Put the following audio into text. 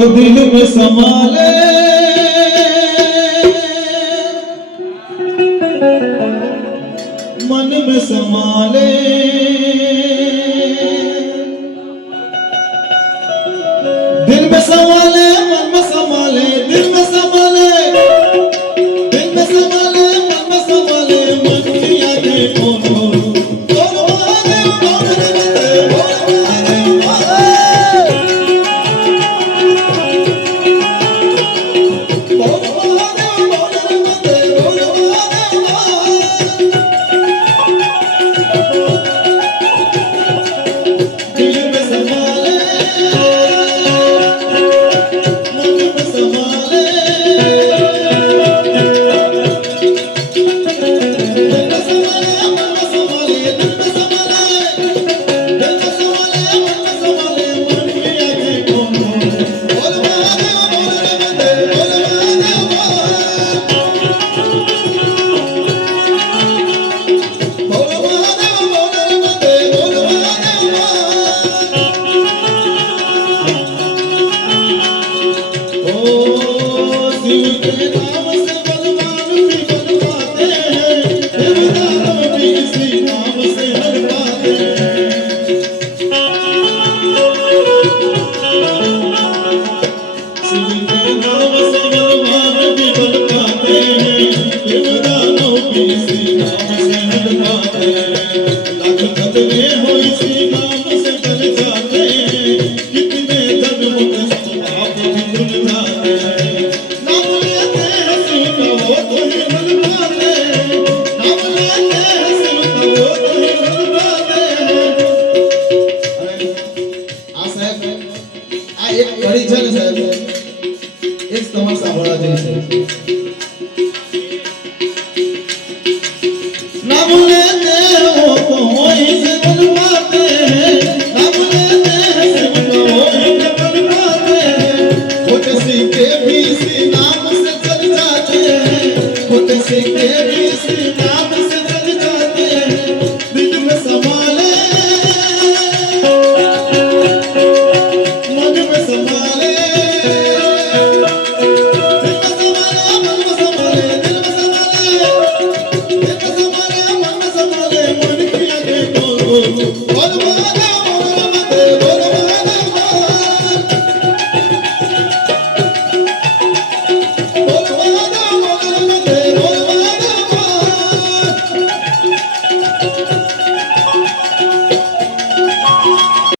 तो दिल में संभाले मन में संभाले दिल में संभाले मन में संभाले दिल में संभाले दिल में संभाले मन में संभाले मन की यादें बोलो बोलो महादेव बोलो महादेव बोलो એક તમારા સાંભળવા જેવી છે।